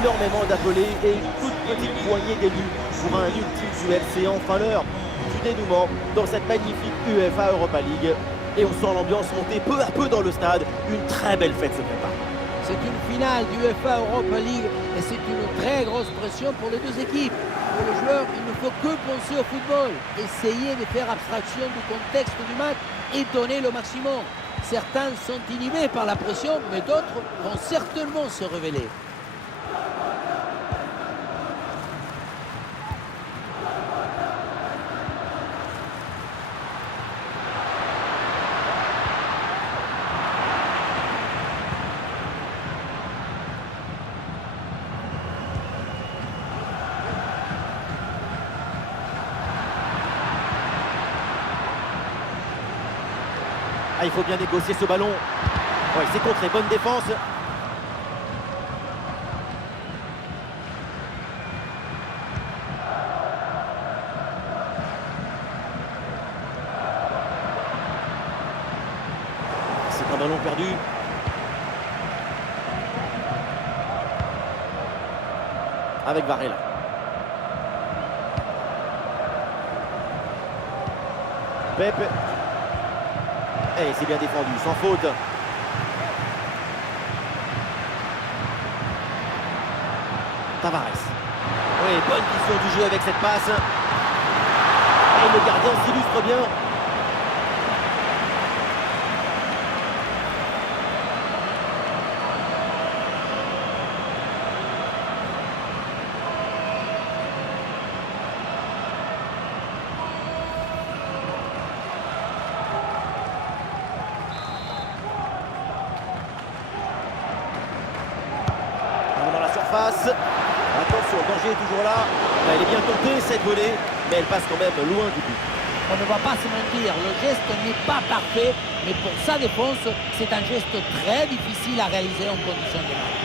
énormément d'appelés et une toute petite poignée d'élus pour un ultime duel. C'est enfin l'heure du dénouement dans cette magnifique UEFA Europa League. Et on sent l'ambiance monter peu à peu dans le stade. Une très belle fête se prépare. C'est une finale du UEFA Europa League et c'est une très grosse pression pour les deux équipes. Pour les joueurs, il ne faut que penser au football, essayer de faire abstraction du contexte du match et donner le maximum. Certains sont inhibés par la pression, mais d'autres vont certainement se révéler. Ah, il faut bien négocier ce ballon. Ouais, c'est contré, bonne défense. C'est un ballon perdu. Avec Varela. Pepe. Et c'est bien défendu, sans faute. Tavares. Oui, bonne vision du jeu avec cette passe. Et le gardien s'illustre bien. Attention, le danger est toujours là. Elle est bien tentée cette volée, mais elle passe quand même loin du but. On ne va pas se mentir, le geste n'est pas parfait, mais pour sa défense, c'est un geste très difficile à réaliser en conditions de match.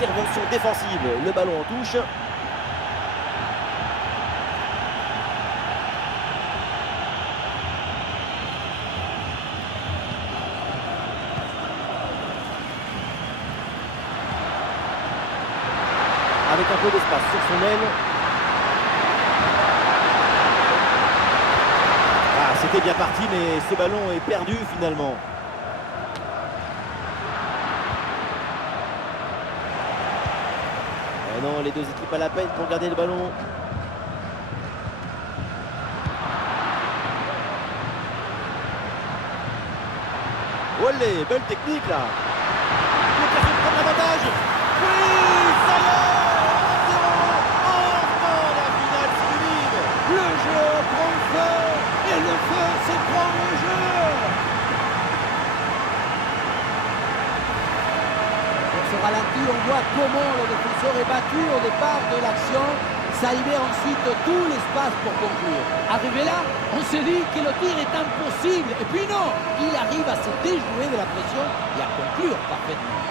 Intervention défensive, le ballon en touche. Avec un peu d'espace sur son aile. Ah, c'était bien parti, mais ce ballon est perdu finalement. Non, les deux équipes à la peine pour garder le ballon. Olé, belle technique là. L'occasion de prendre l'avantage. Oui, ça y est, 1-0. Enfin, la finale s'illumine. Le jeu prend feu et le feu c'est prendre le jeu. Sur ce ralenti, on voit comment le défenseur est battu au départ de l'action. Ça libère ensuite tout l'espace pour conclure. Arrivé là, on se dit que le tir est impossible. Et puis non, il arrive à se déjouer de la pression et à conclure parfaitement.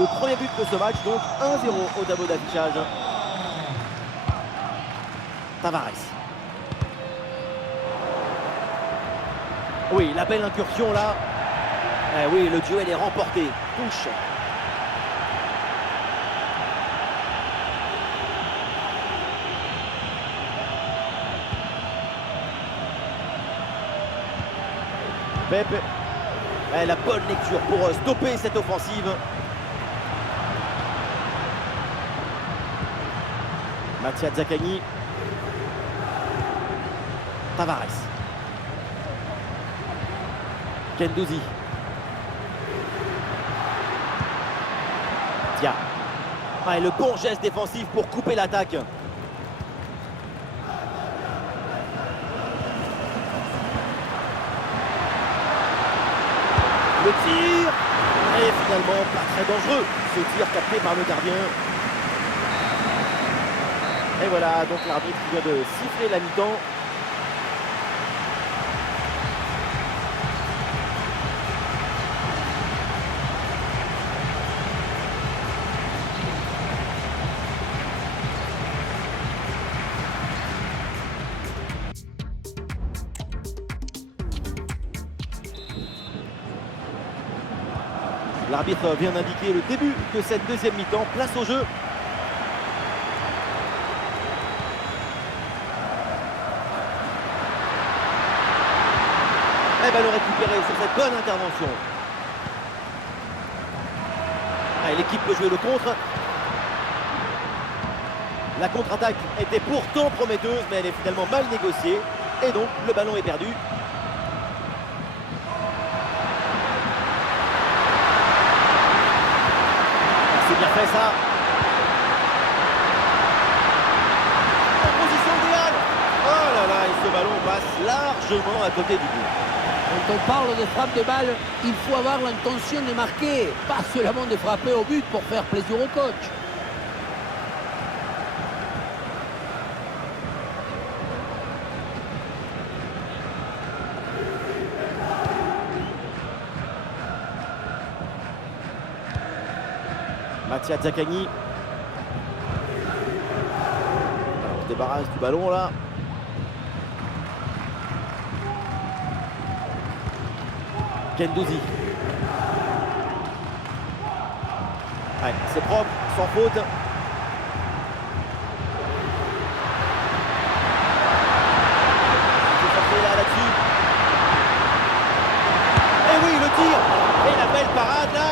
Le premier but de ce match, donc 1-0 au tableau d'affichage. Tavares. Oui, la belle incursion là. Oui, le duel est remporté. Touche. Pepe. La bonne lecture pour stopper cette offensive. Mattia Zaccagni. Tavares. Guendouzi. Dia. Et le bon geste défensif pour couper l'attaque. Le tir. Et finalement, pas très dangereux, ce tir capté par le gardien. Et voilà, donc l'arbitre qui vient de siffler la mi-temps. L'arbitre vient d'indiquer le début de cette deuxième mi-temps. Place au jeu. Et ballon récupéré sur cette bonne intervention. Allez, l'équipe peut jouer le contre. La contre-attaque était pourtant prometteuse, mais elle est finalement mal négociée. Et donc, le ballon est perdu. C'est bien fait ça. En position idéale. Oh là là, et ce ballon passe largement à côté du but. Quand on parle de frappe de balle, il faut avoir l'intention de marquer, pas seulement de frapper au but pour faire plaisir au coach. Mattia Zaccagni. On se débarrasse du ballon là. Guendouzi. Ouais, c'est propre, sans faute. Il faut sortir là-dessus. Et oui, le tir. Et la belle parade là.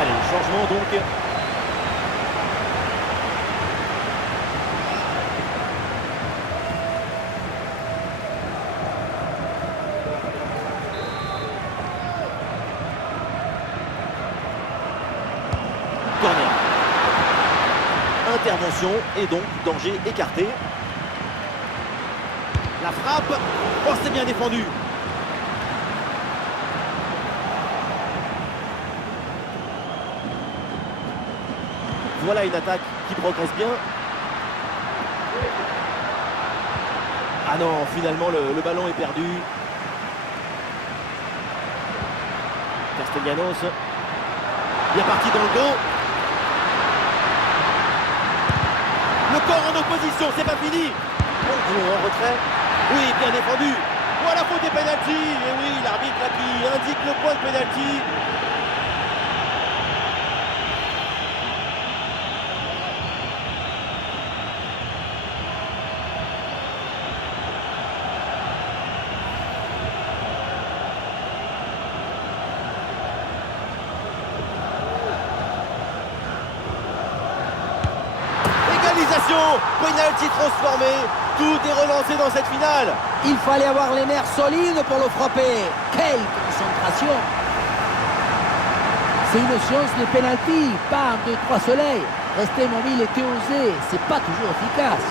Allez, changement donc. Corner. Intervention et donc danger écarté. La frappe. Oh, c'est bien défendu. Voilà une attaque qui progresse bien. Ah non, finalement le ballon est perdu. Castellanos. Bien parti dans le dos. Le corps en opposition, c'est pas fini. Bon, en retrait. Oui, bien défendu. Voilà, faute des pénaltys. Et oui, l'arbitre là qui indique le point de pénalty. Penalty transformé, tout est relancé dans cette finale. Il fallait avoir les nerfs solides pour le frapper. Quelle concentration! C'est une science de pénalty, pas un 2-3 soleils. Rester mobile et osé, c'est pas toujours efficace.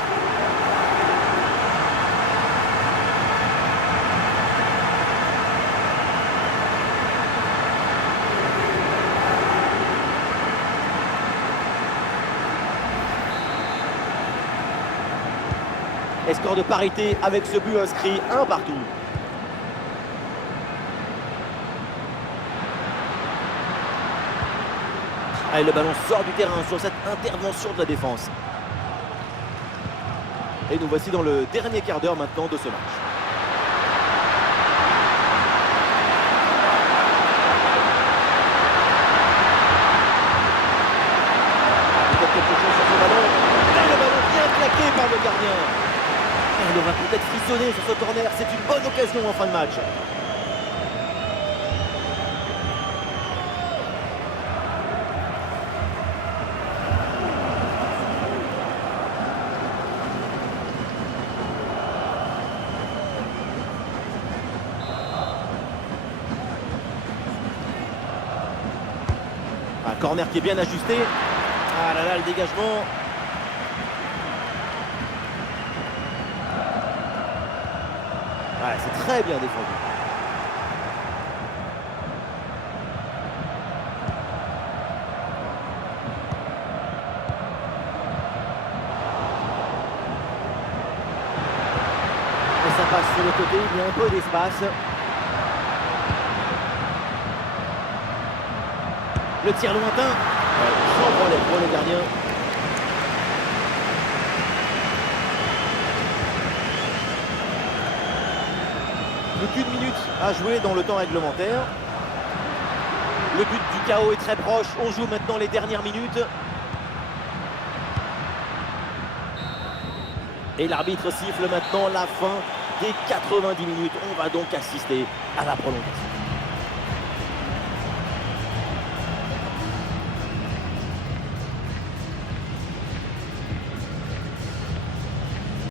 Et score de parité avec ce but inscrit, un partout. Allez, le ballon sort du terrain sur cette intervention de la défense. Et nous voici dans le dernier quart d'heure maintenant de ce match. Peut-être quelque chose sur ce ballon. Et le ballon bien claqué par le gardien. Il aura peut-être frissonné sur ce corner. C'est une bonne occasion en fin de match. Un corner qui est bien ajusté. Ah là là, le dégagement. Ouais, c'est très bien défendu. passe sur le côté, il y a un peu d'espace. Le tir lointain, sans problème pour le gardien. Plus qu'une minute à jouer dans le temps réglementaire. Le but du chaos est très proche. On joue maintenant les dernières minutes. Et l'arbitre siffle maintenant la fin des 90 minutes. On va donc assister à la prolongation.